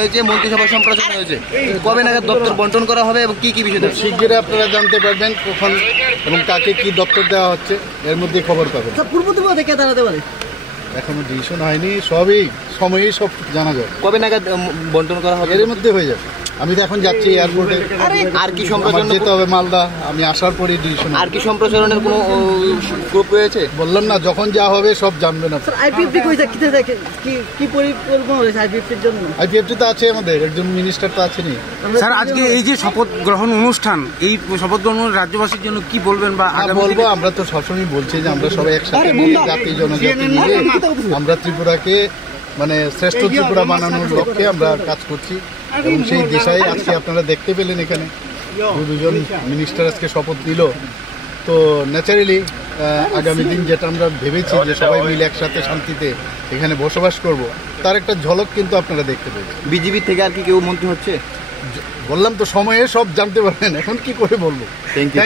হয়েছে, মন্ত্রিসভা সম্প্রসারণ হয়েছে, কবে নাগাদ দপ্তর বন্টন করা হবে এবং কি কি বিষয়? শিগগিরই আপনারা জানতে পারবেন কখন এবং কাকে কি দপ্তর দেওয়া হচ্ছে, এর মধ্যে খবর পাবেন। পূর্ব ত্রিপুরা কে দাঁড়াতে পারে? এখনো ডিসিশন হয়নি, সবই সময়েই সব জানা যাবে। কবে নাগাদ বন্টন করা হবে? এর মধ্যে হয়ে যাবে। আমি তো এখন যাচ্ছি এয়ারপোর্টে, আর কি সম্প্রসারণ যেতে হবে মালদা, আমি আসার পরেই ডিসিশন। আর কি সম্প্রসারণের কোনো গ্রুপ রয়েছে? বললাম না, যখন যা হবে সব জানবেন আপনি। আইপিএফটি কই থাকে, কি পরিকল্পনা রয়েছে আইপিএফটির জন্য? আইপিএফটি তো আছে, আমাদের একজন মিনিস্টার তো আছেনই। স্যার, আজকে এই যে শপথ গ্রহণ অনুষ্ঠান, এই শপথ গ্রহণ রাজ্যবাসীর জন্য কি বলবেন? বা বলবো, আমরা তো সবসময় বলছি যে আমরা সবাই একসাথে মিলে জাতি জনজাতি মিলে আমরা ত্রিপুরাকে মানে শ্রেষ্ঠ ত্রিপুরা বানানোর লক্ষ্যে আমরা কাজ করছি এবং সেই দিশায় আজকে আপনারা দেখতে পেলেন এখানে দুজন মিনিস্টার আজকে শপথ নিল। তো ন্যাচারালি আগামী দিন যেটা আমরা ভেবেছি যে সবাই মিলে একসাথে শান্তিতে এখানে বসবাস করব, তার একটা ঝলক কিন্তু আপনারা দেখতে পেয়েছেন। বিজেপি থেকে আর কি কেউ মন্ত্রী হচ্ছে? বললাম তো, সময়ে সব জানতে পারবেন, এখন কি করে বলবো। Thank you.